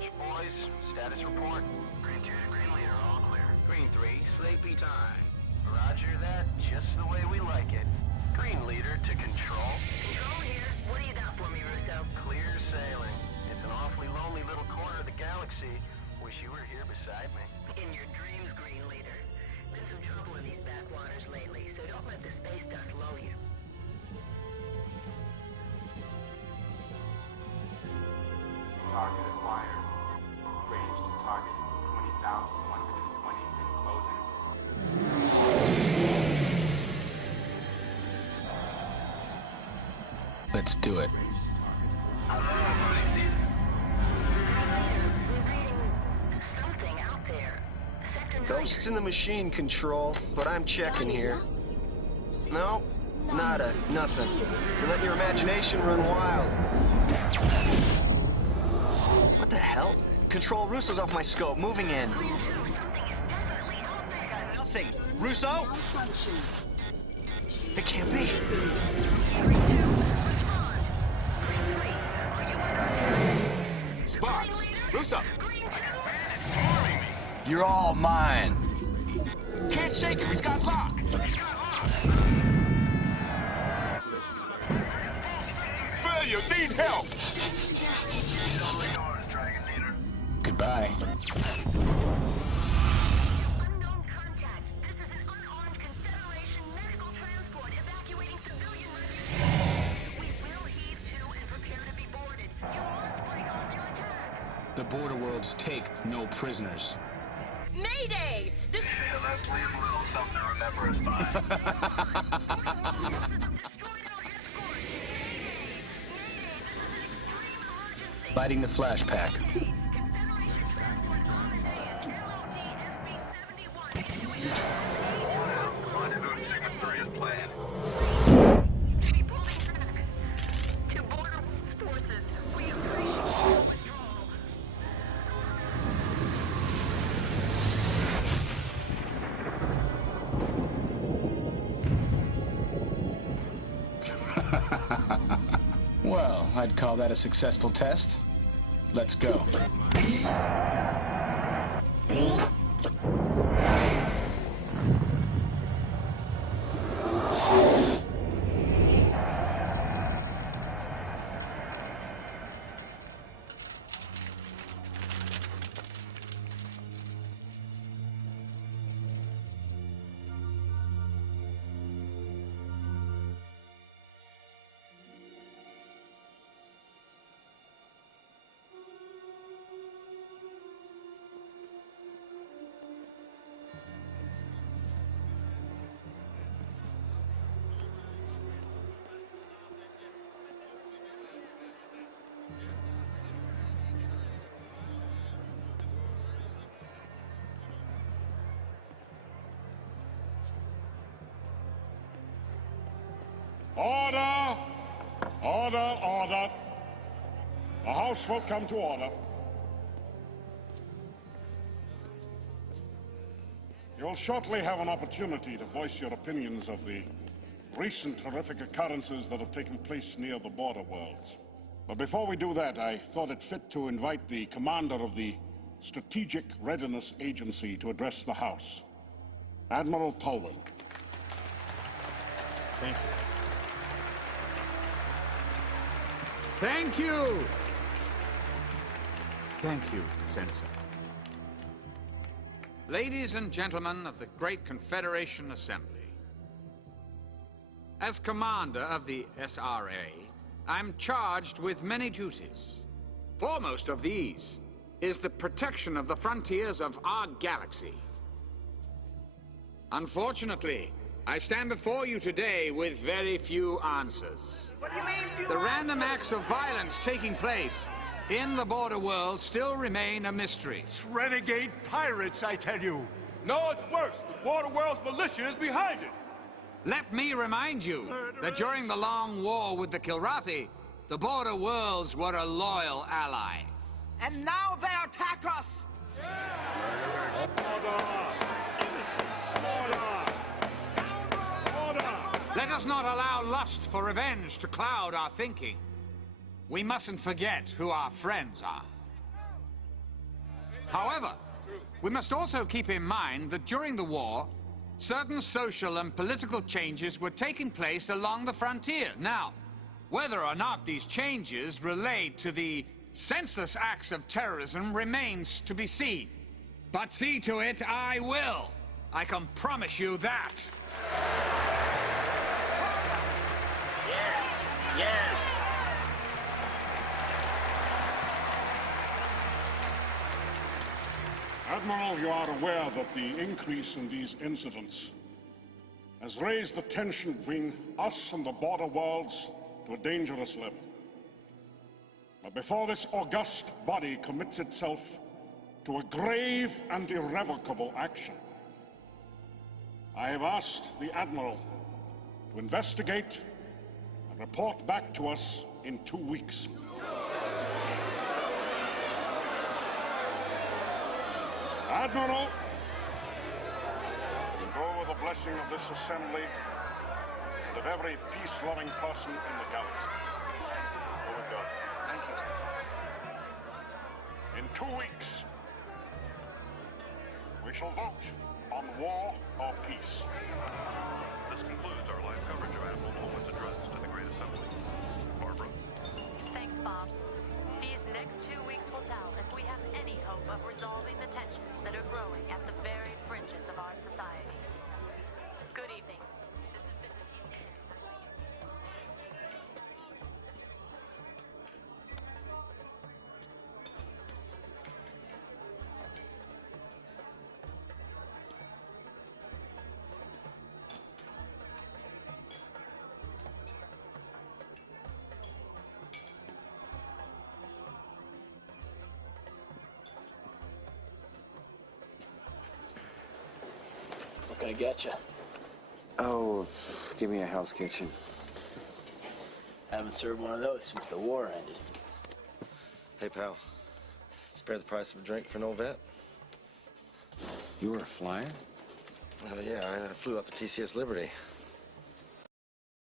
Dispatch. Boys, status report. Green 2 to Green Leader, all clear. Green 3, sleepy time. Roger that, just the way we like it. Green Leader to Control. Control here. What do you got for me, Russo? Clear sailing. It's an awfully lonely little corner of the galaxy. Wish you were here beside me. In your dreams, Green Leader. Been some trouble in these backwaters lately, so don't let the space dust lull you. Target acquired. Range to target 20,120 in closing. Let's do it. Something out there. Sector 9. Ghosts in the machine, Control, but I'm checking here. No, nada, nothing. You're letting your imagination run wild. What the hell? Control, Russo's off my scope, moving in. Nothing. Russo? It can't be. Sparks! Russo! You're all mine. Can't shake him, he's got lock! Failure, need help! Goodbye. Unknown contact. This is an unarmed Confederation medical transport evacuating civilian refugees. We will heave to and prepare to be boarded. You must break off your attack. The border worlds take no prisoners. Mayday! This Let's leave a little something to remember us by. Destroyed our escort. Mayday! Mayday! This is an extreme emergency. Lighting the flash pack. Confederation transport on MOD SB-71. Rendezvous Sigma 3 is planned. Be pulling back. To border forces, we appreciate your withdrawal. Well, I'd call that a successful test. Let's go. Order! Order, order. The House will come to order. You'll shortly have an opportunity to voice your opinions of the recent horrific occurrences that have taken place near the border worlds. But before we do that, I thought it fit to invite the commander of the Strategic Readiness Agency to address the House, Admiral Tolwyn. Thank you. Thank you! Thank you, Senator. Ladies and gentlemen of the Great Confederation Assembly, as commander of the SRA, I'm charged with many duties. Foremost of these is the protection of the frontiers of our galaxy. Unfortunately, I stand before you today with very few answers. What do you mean, few The random answers? acts of violence taking place in the border world still remain a mystery. It's renegade pirates, I tell you. No, it's worse. The border world's militia is behind it. Let me remind you that during the long war with the Kilrathi, the border worlds were a loyal ally. And now they attack us! Let us not allow lust for revenge to cloud our thinking. We mustn't forget who our friends are. However, we must also keep in mind that during the war, certain social and political changes were taking place along the frontier. Now, whether or not these changes relate to the senseless acts of terrorism remains to be seen. But see to it I will. I can promise you that. Yes! Admiral, you are aware that the increase in these incidents has raised the tension between us and the border worlds to a dangerous level. But before this august body commits itself to a grave and irrevocable action, I have asked the Admiral to investigate and report back to us in 2 weeks. Admiral, you go with the blessing of this assembly and of every peace-loving person in the galaxy. Go with God. Thank you, sir. In 2 weeks, we shall vote on war or peace. This concludes our live coverage of Admiral Pullman's address to the Great Assembly. Barbara. Thanks, Bob. These next 2 weeks will tell if we have any hope of resolving the tensions that are growing at the very fringes of our society. Good evening. This has been the TCA. What can I get you? Oh, give me a Hell's Kitchen. Haven't served one of those since the war ended. Hey, pal. Spare the price of a drink for no vet? You were a flyer? Yeah, I flew off the TCS Liberty.